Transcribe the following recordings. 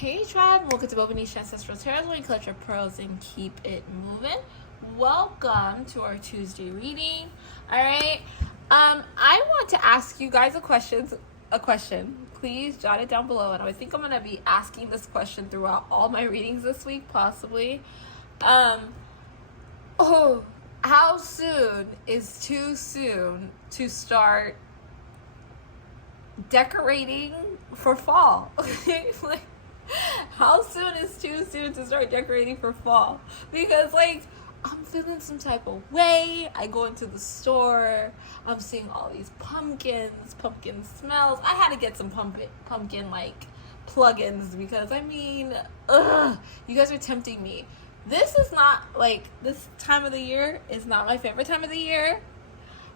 Hey tribe, welcome to Bobo-Nesha Ancestral Tarot, where we collect your pearls and keep it moving. Welcome to our Tuesday reading. Alright. I want to ask you guys a question. Please jot it down below. And I think I'm gonna be asking this question throughout all my readings this week, possibly. How soon is too soon to start decorating for fall? Like, how soon is too soon to start decorating for fall? Because I'm feeling some type of way. I go into the store, I'm seeing all these pumpkins, pumpkin smells. I had to get some pumpkin plugins because you guys are tempting me. This is not this time of the year is not my favorite time of the year.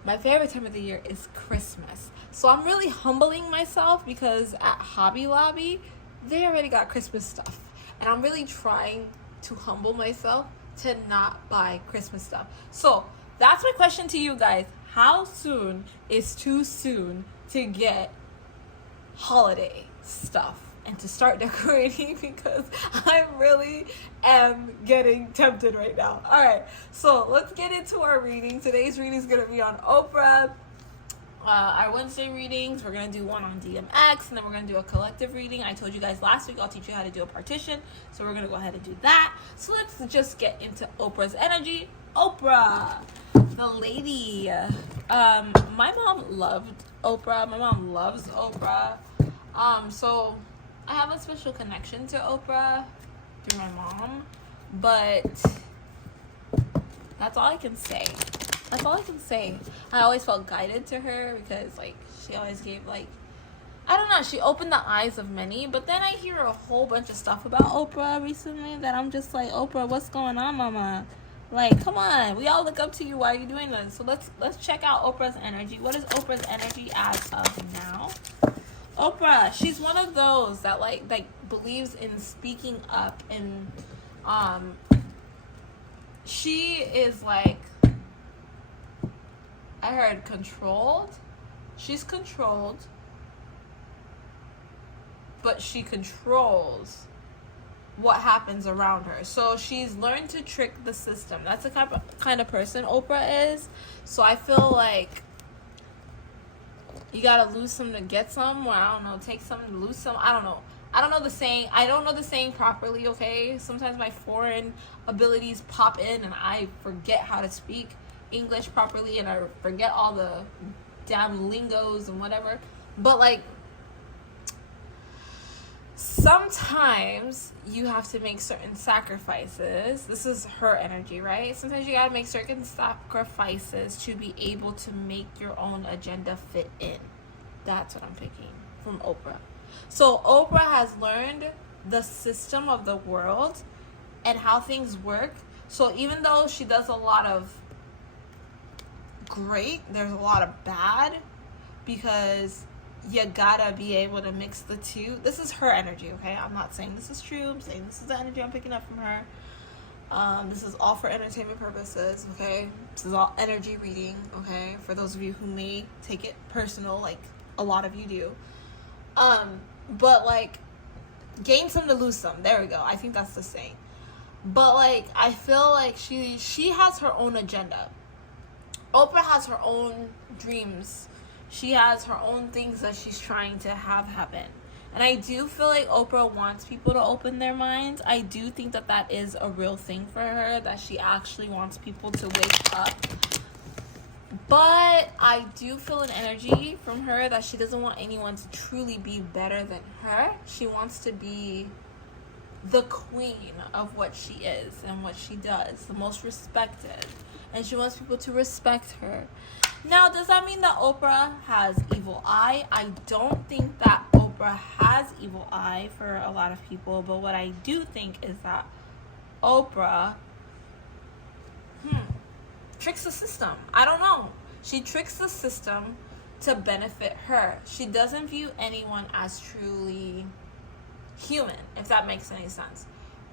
My favorite time of the year is Christmas. So I'm really humbling myself because at Hobby Lobby, they already got Christmas stuff. And I'm really trying to humble myself to not buy Christmas stuff. So that's my question to you guys. How soon is too soon to get holiday stuff and to start decorating? Because I really am getting tempted right now. Alright, so let's get into our reading. Today's reading is going to be on Oprah. Our Wednesday readings, we're going to do one on DMX, and then we're going to do a collective reading. I told you guys last week I'll teach you how to do a partition, so we're going to go ahead and do that. So let's just get into Oprah's energy. Oprah, the lady. My mom loved Oprah. My mom loves Oprah. So I have a special connection to Oprah through my mom, but that's all I can say. That's all I can say. I always felt guided to her because she always gave I don't know, she opened the eyes of many. But then I hear a whole bunch of stuff about Oprah recently that I'm just like, Oprah, what's going on, mama? Come on, we all look up to you. Why are you doing this? So let's check out Oprah's energy. What is Oprah's energy as of now? Oprah, she's one of those that believes in speaking up, and she is I heard controlled. She's controlled, but she controls what happens around her. So she's learned to trick the system. That's the kind of person Oprah is. So I feel you gotta lose some to get some, or I don't know, take some to lose some. I don't know. I don't know the saying properly, okay? Sometimes my foreign abilities pop in and I forget how to speak English properly, and I forget all the damn lingos and whatever. But sometimes you have to make certain sacrifices. This is her energy, right? Sometimes you gotta make certain sacrifices to be able to make your own agenda fit in. That's what I'm picking from Oprah. So Oprah has learned the system of the world and how things work. So even though she does a lot of great, there's a lot of bad, because you gotta be able to mix the two. This is her energy, okay? I'm not saying this is true. I'm saying this is the energy I'm picking up from her. This is all for entertainment purposes, okay? This is all energy reading, okay? For those of you who may take it personal, like a lot of you do. But gain some to lose some. There we go. I think that's the saying. But I feel she has her own agenda. Oprah has her own dreams. She has her own things that she's trying to have happen. And I do feel like Oprah wants people to open their minds. I do think that is a real thing for her, that she actually wants people to wake up. But I do feel an energy from her that she doesn't want anyone to truly be better than her. She wants to be the queen of what she is and what she does, the most respected. And she wants people to respect her. Now, does that mean that Oprah has evil eye? I don't think that Oprah has evil eye for a lot of people. But what I do think is that Oprah tricks the system. I don't know. She tricks the system to benefit her. She doesn't view anyone as truly human, if that makes any sense.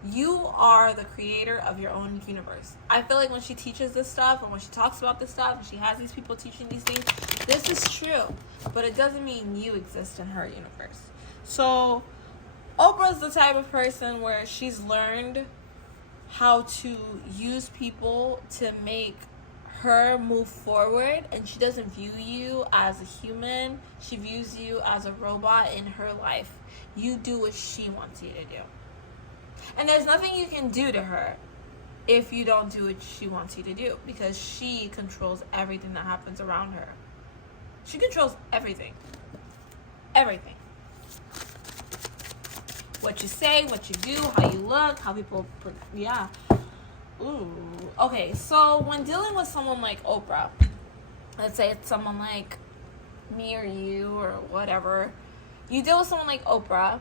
You are the creator of your own universe. I feel like when she teaches this stuff, and when she talks about this stuff, and she has these people teaching these things, this is true. But it doesn't mean you exist in her universe. So Oprah's Oprah is the type of person where she's learned how to use people to make her move forward, and she doesn't view you as a human. She views you as a robot in her life. You do what she wants you to do. And there's nothing you can do to her if you don't do what she wants you to do, because she controls everything that happens around her. She controls everything. Everything. What you say, what you do, how you look, how people put, yeah. Ooh. Okay, so when dealing with someone like Oprah, let's say it's someone like me or you or whatever, you deal with someone like Oprah,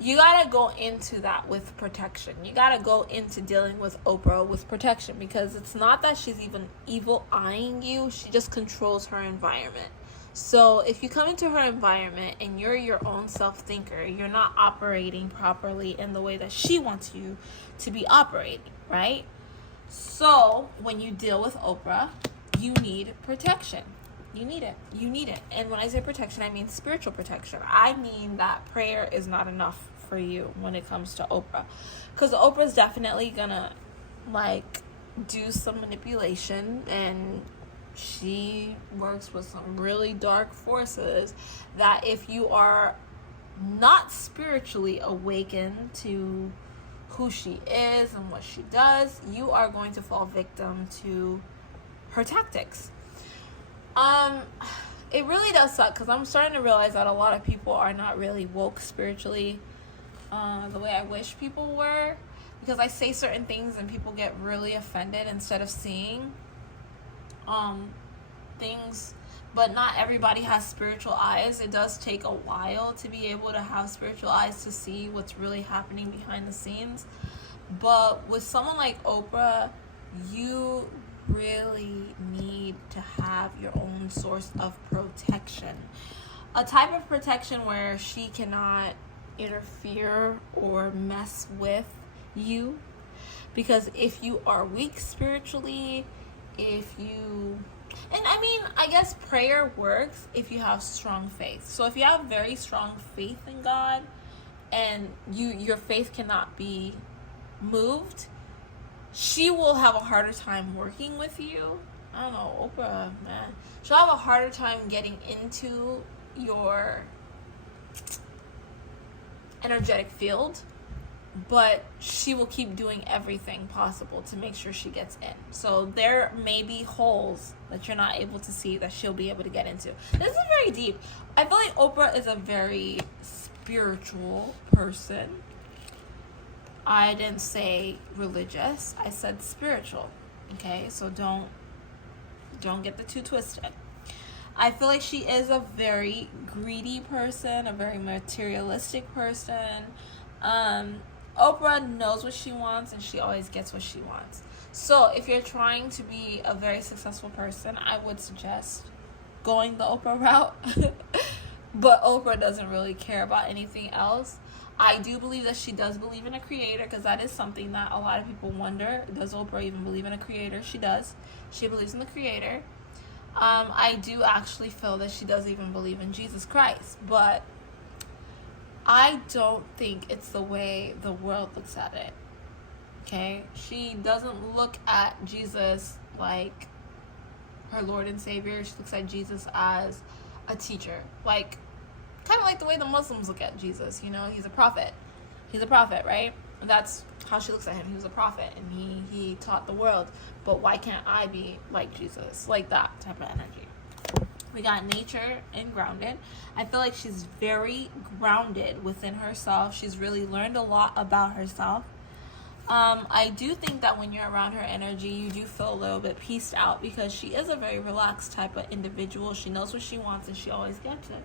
you gotta go into that with protection. You gotta go into dealing with Oprah with protection, because it's not that she's even evil eyeing you, she just controls her environment. So if you come into her environment and you're your own self-thinker, you're not operating properly in the way that she wants you to be operating, right? So when you deal with Oprah, you need protection. You need it. You need it. And when I say protection, I mean spiritual protection. I mean that prayer is not enough for you when it comes to Oprah. Because Oprah's definitely gonna, like, do some manipulation, and she works with some really dark forces that if you are not spiritually awakened to who she is and what she does, you are going to fall victim to her tactics. It really does suck, because I'm starting to realize that a lot of people are not really woke spiritually the way I wish people were, because I say certain things and people get really offended instead of seeing things. But not everybody has spiritual eyes. It does take a while to be able to have spiritual eyes to see what's really happening behind the scenes. But with someone like Oprah, you really need to have your own source of protection. A type of protection where she cannot interfere or mess with you. Because if you are weak spiritually, and I mean, I guess prayer works if you have strong faith. So if you have very strong faith in God and your faith cannot be moved, she will have a harder time working with you. I don't know, Oprah, man. She'll have a harder time getting into your energetic field, but she will keep doing everything possible to make sure she gets in. So there may be holes that you're not able to see that she'll be able to get into. This is very deep. I feel like Oprah is a very spiritual person. I didn't say religious, I said spiritual. Okay, so don't get the two twisted. I feel like she is a very greedy person, a very materialistic person. Oprah knows what she wants, and she always gets what she wants. So if you're trying to be a very successful person, I would suggest going the Oprah route. But Oprah doesn't really care about anything else. I do believe that she does believe in a creator, because that is something that a lot of people wonder. Does Oprah even believe in a creator? She does. She believes in the creator. I do actually feel that she does even believe in Jesus Christ, but I don't think it's the way the world looks at it. Okay? She doesn't look at Jesus like her Lord and Savior. She looks at Jesus as a teacher. Like, kind of like the way the Muslims look at Jesus. You know, he's a prophet. He's a prophet, right? And that's how she looks at him. He was a prophet, and he taught the world. But why can't I be like Jesus? Like that type of energy. We got nature and grounded. I feel like she's very grounded within herself. She's really learned a lot about herself. I do think that when you're around her energy, you do feel a little bit pieced out, because she is a very relaxed type of individual. She knows what she wants, and she always gets it.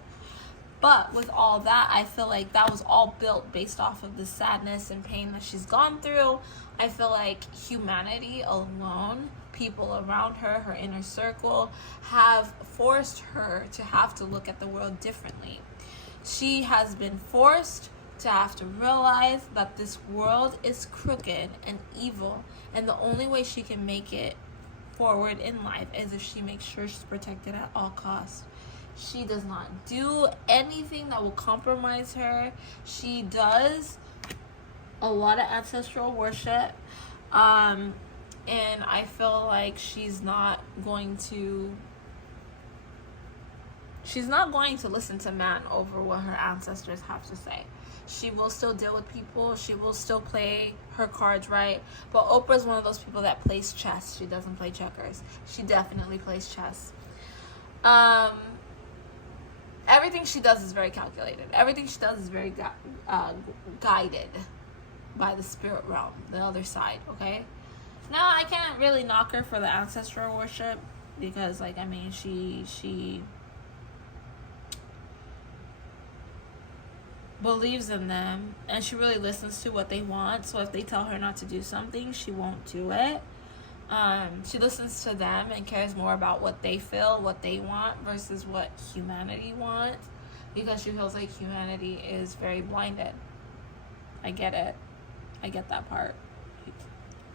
But with all that, I feel like that was all built based off of the sadness and pain that she's gone through. I feel like humanity alone, people around her, her inner circle, have forced her to have to look at the world differently. She has been forced to have to realize that this world is crooked and evil, and the only way she can make it forward in life is if she makes sure she's protected at all costs. She does not do anything that will compromise her. She does a lot of ancestral worship. And I feel like she's not going to listen to man over what her ancestors have to say. She will still deal with people. She will still play her cards right. But Oprah's one of those people that plays chess. She doesn't play checkers. She definitely plays chess. Everything she does is very calculated. Everything she does is very guided by the spirit realm, the other side, okay? Now, I can't really knock her for the ancestral worship because, like, I mean, she believes in them and she really listens to what they want. So if they tell her not to do something, she won't do it. She listens to them and cares more about what they feel, what they want versus what humanity wants, because she feels like humanity is very blinded. I get it. I get that part.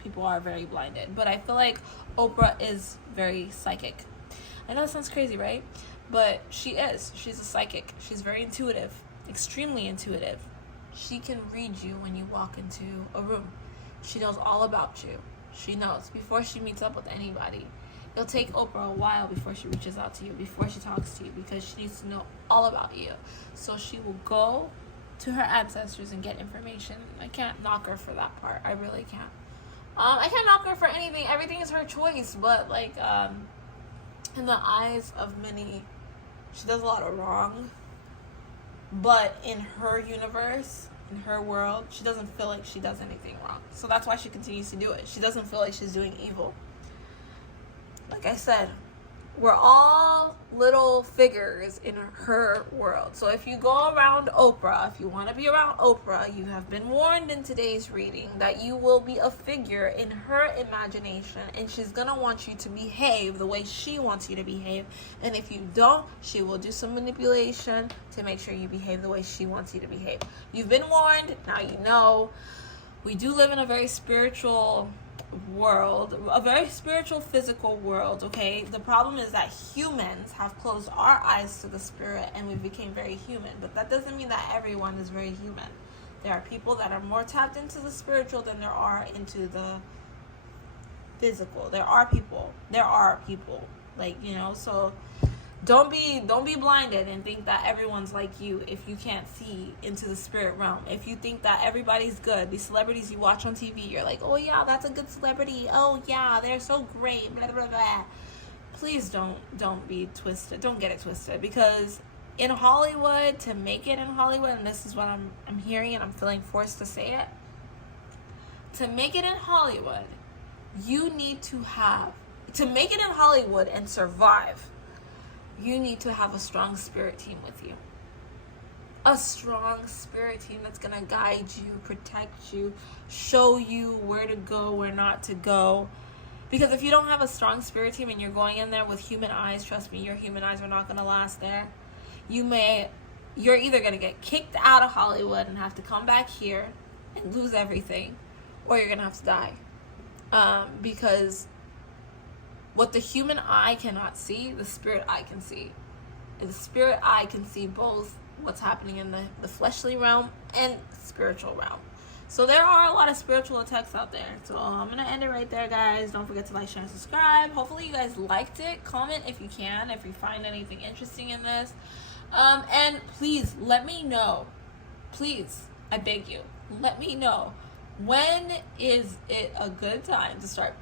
People are very blinded. But I feel like Oprah is very psychic. I know it sounds crazy, right? But she is. She's a psychic. She's very intuitive. Extremely intuitive. She can read you when you walk into a room. She knows all about you. She knows before she meets up with anybody. It'll take Oprah a while before she reaches out to you, before she talks to you, because she needs to know all about you. So she will go to her ancestors and get information. I can't knock her for that part. I really can't. I can't knock her for anything. Everything is her choice. But, like, in the eyes of many, she does a lot of wrong. But in her universe, in her world, she doesn't feel like she does anything wrong. So that's why she continues to do it. She doesn't feel like she's doing evil. Like I said, we're all little figures in her world. So if you go around Oprah, if you want to be around Oprah, you have been warned in today's reading that you will be a figure in her imagination, and she's going to want you to behave the way she wants you to behave. And if you don't, she will do some manipulation to make sure you behave the way she wants you to behave. You've been warned. Now you know. We do live in a very spiritual world, a very spiritual physical world, okay? The problem is that humans have closed our eyes to the spirit and we became very human, but that doesn't mean that everyone is very human. There are people that are more tapped into the spiritual than there are into the physical. There are people, like, you know, so don't be blinded and think that everyone's like you if you can't see into the spirit realm. If you think that everybody's good, these celebrities you watch on TV, you're like, oh yeah, that's a good celebrity. Oh yeah, they're so great. Blah blah blah. Please don't be twisted. Don't get it twisted, because in Hollywood, to make it in Hollywood, and this is what I'm hearing and I'm feeling forced to say it. To make it in Hollywood, you need to make it in Hollywood and survive. You need to have a strong spirit team with you. A strong spirit team that's going to guide you, protect you, show you where to go, where not to go. Because if you don't have a strong spirit team and you're going in there with human eyes, trust me, your human eyes are not going to last there. You're either going to get kicked out of Hollywood and have to come back here and lose everything, or you're going to have to die. Because what the human eye cannot see, the spirit eye can see. And the spirit eye can see both what's happening in the fleshly realm and spiritual realm. So there are a lot of spiritual attacks out there. So I'm going to end it right there, guys. Don't forget to like, share, and subscribe. Hopefully you guys liked it. Comment if you can, if you find anything interesting in this. And please let me know. Please, I beg you, let me know. When is it a good time to start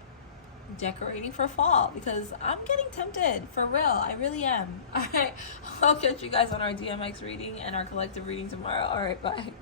decorating for fall? Because I'm getting tempted, for real. I really am. All right, I'll catch you guys on our DMX reading and our collective reading tomorrow. All right, bye.